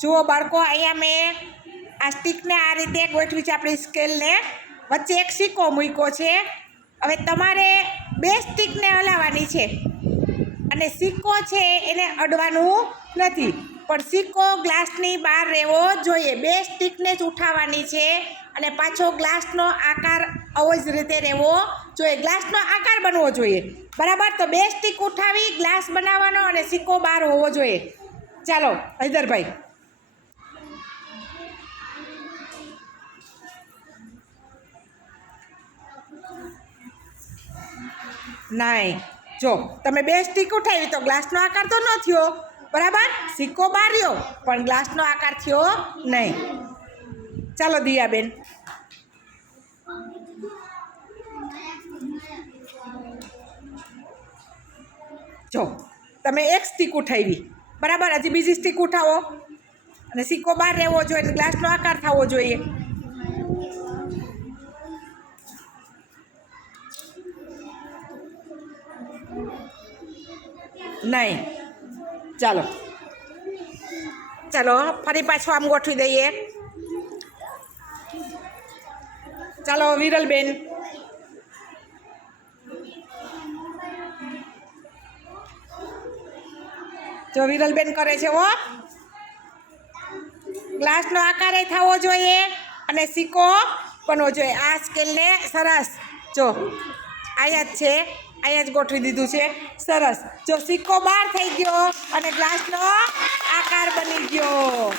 જુઓ બાળકો, અહીંયા મેં આ સ્ટીકને આ રીતે ગોઠવી છે આપણી સ્કેલને, વચ્ચે એક સિક્કો મૂક્યો છે. હવે તમારે 2 સ્ટીકને હલાવવાની છે અને સિક્કો છે એને અડવાનું નથી, પણ સિક્કો ગ્લાસની બહાર રહેવો જોઈએ. 2 સ્ટીકને જ ઉઠાવવાની છે અને પાછો ગ્લાસનો આકાર આવો જ રીતે રહેવો જોઈએ, ગ્લાસનો આકાર બનવો જોઈએ. બરાબર? તો 2 સ્ટીક ઉઠાવી ગ્લાસ બનાવવાનો અને સિક્કો બહાર હોવો જોઈએ. ચાલો હૈદરભાઈ. નહીં, જો તમે 2 સ્ટીક ઉઠાવી તો ગ્લાસનો આકાર તો ન થયો, બરાબર? સિક્કો બહાર રહ્યો પણ ગ્લાસનો આકાર થયો નહીં. ચાલો દિયાબેન. જો તમે 1 સ્ટીક ઉઠાવી, બરાબર? હજી બીજી સ્ટીક ઉઠાવો અને સિક્કો બહાર રહેવો જોઈએ, ગ્લાસનો આકાર થવો જોઈએ. નહીં. ચાલો ચાલો ફરી પાછું આમ ગોઠવી દઈએ. ચાલો વિરલબેન. જો વિરલબેન કરે છે હો, ગ્લાસનો આકાર થવો જોઈએ અને સિક્કો બનવો જોઈએ. આ સ્કેલને સરસ જો અહીંયા જ છે, અહીંયા જ ગોઠવી દીધું છે. સરસ. જો સિક્કો બહાર થઈ ગયો અને ગ્લાસનો આકાર બની ગયો.